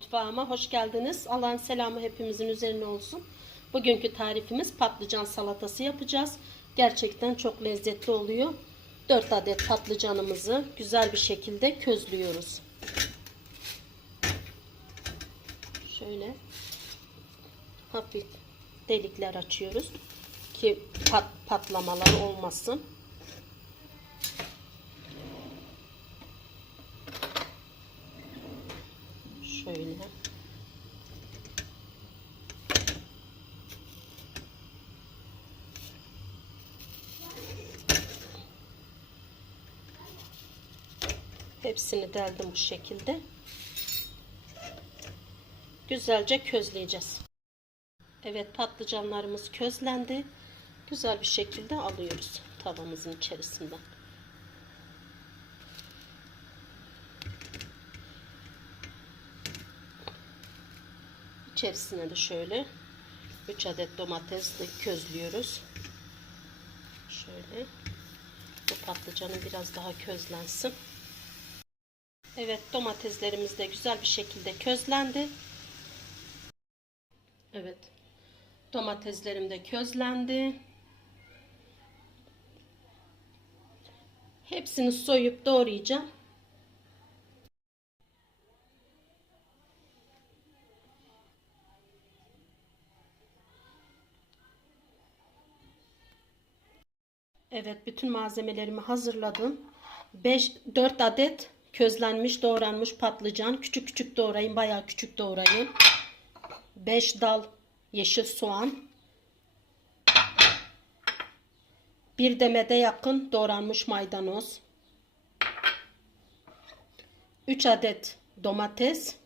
Mutfağıma hoş geldiniz. Allah'ın selamı hepimizin üzerine olsun. Bugünkü tarifimiz patlıcan salatası yapacağız. Gerçekten çok lezzetli oluyor. 4 adet patlıcanımızı güzel bir şekilde közlüyoruz. Şöyle hafif delikler açıyoruz ki pat, patlamalar olmasın. Şöyle. Hepsini deldim bu şekilde. Güzelce közleyeceğiz. Evet patlıcanlarımız közlendi. Güzel bir şekilde alıyoruz tavamızın içerisinden. İçerisine de şöyle 3 adet domates de közlüyoruz. Şöyle bu patlıcanı biraz daha közlensin. Evet domateslerimiz de güzel bir şekilde közlendi. Evet domateslerim de közlendi. Hepsini soyup doğrayacağım. Evet bütün malzemelerimi hazırladım. 5 4 adet közlenmiş doğranmış patlıcan. Küçük küçük doğrayın, bayağı küçük doğrayın. 5 dal yeşil soğan. Bir demede yakın doğranmış maydanoz. 3 adet domates.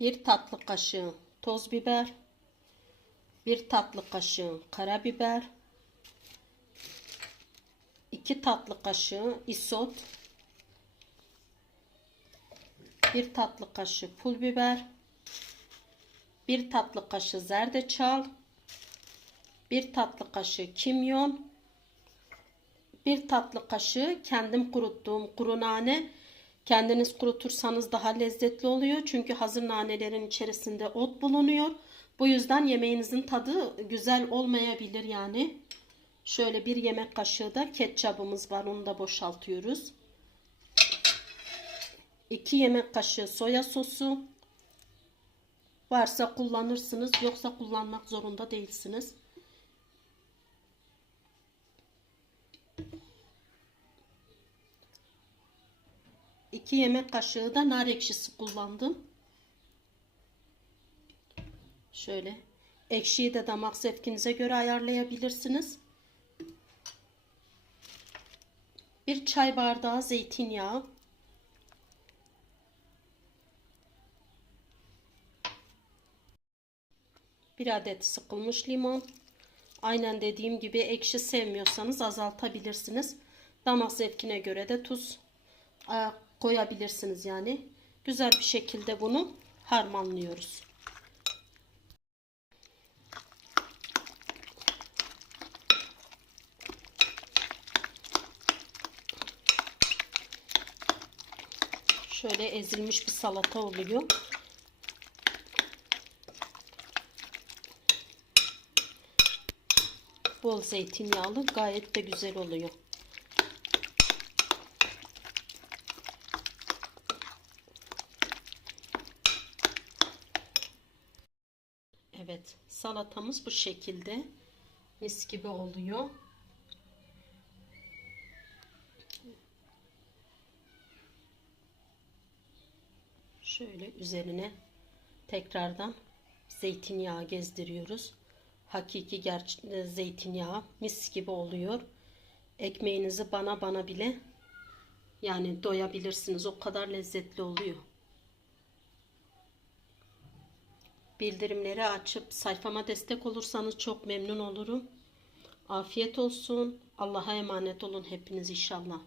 Bir tatlı kaşığı toz biber, bir tatlı kaşığı karabiber, iki tatlı kaşığı isot, bir tatlı kaşığı pul biber, bir tatlı kaşığı zerdeçal, bir tatlı kaşığı kimyon, bir tatlı kaşığı kendim kuruttuğum kuru nane Kendiniz kurutursanız daha lezzetli oluyor. Çünkü hazır nanelerin içerisinde ot bulunuyor. Bu yüzden yemeğinizin tadı güzel olmayabilir yani. Şöyle bir yemek kaşığı da ketçabımız var. Onu da boşaltıyoruz. 2 yemek kaşığı soya sosu. Varsa kullanırsınız. Yoksa kullanmak zorunda değilsiniz. 2 yemek kaşığı da nar ekşisi kullandım. Şöyle ekşiyi de damak zevkinize göre ayarlayabilirsiniz. Bir çay bardağı zeytinyağı. Bir adet sıkılmış limon. Aynen dediğim gibi ekşi sevmiyorsanız azaltabilirsiniz. Damak zevkine göre de tuz koyabilirsiniz yani. Güzel bir şekilde bunu harmanlıyoruz. Şöyle ezilmiş bir salata oluyor. Bol zeytinyağlı gayet de güzel oluyor. Evet salatamız bu şekilde mis gibi oluyor. Şöyle üzerine tekrardan zeytinyağı gezdiriyoruz. Hakiki ger zeytinyağı mis gibi oluyor. Ekmeğinizi bana bana bile yani doyabilirsiniz. O kadar lezzetli oluyor. Bildirimleri açıp sayfama destek olursanız çok memnun olurum. Afiyet olsun. Allah'a emanet olun hepiniz inşallah.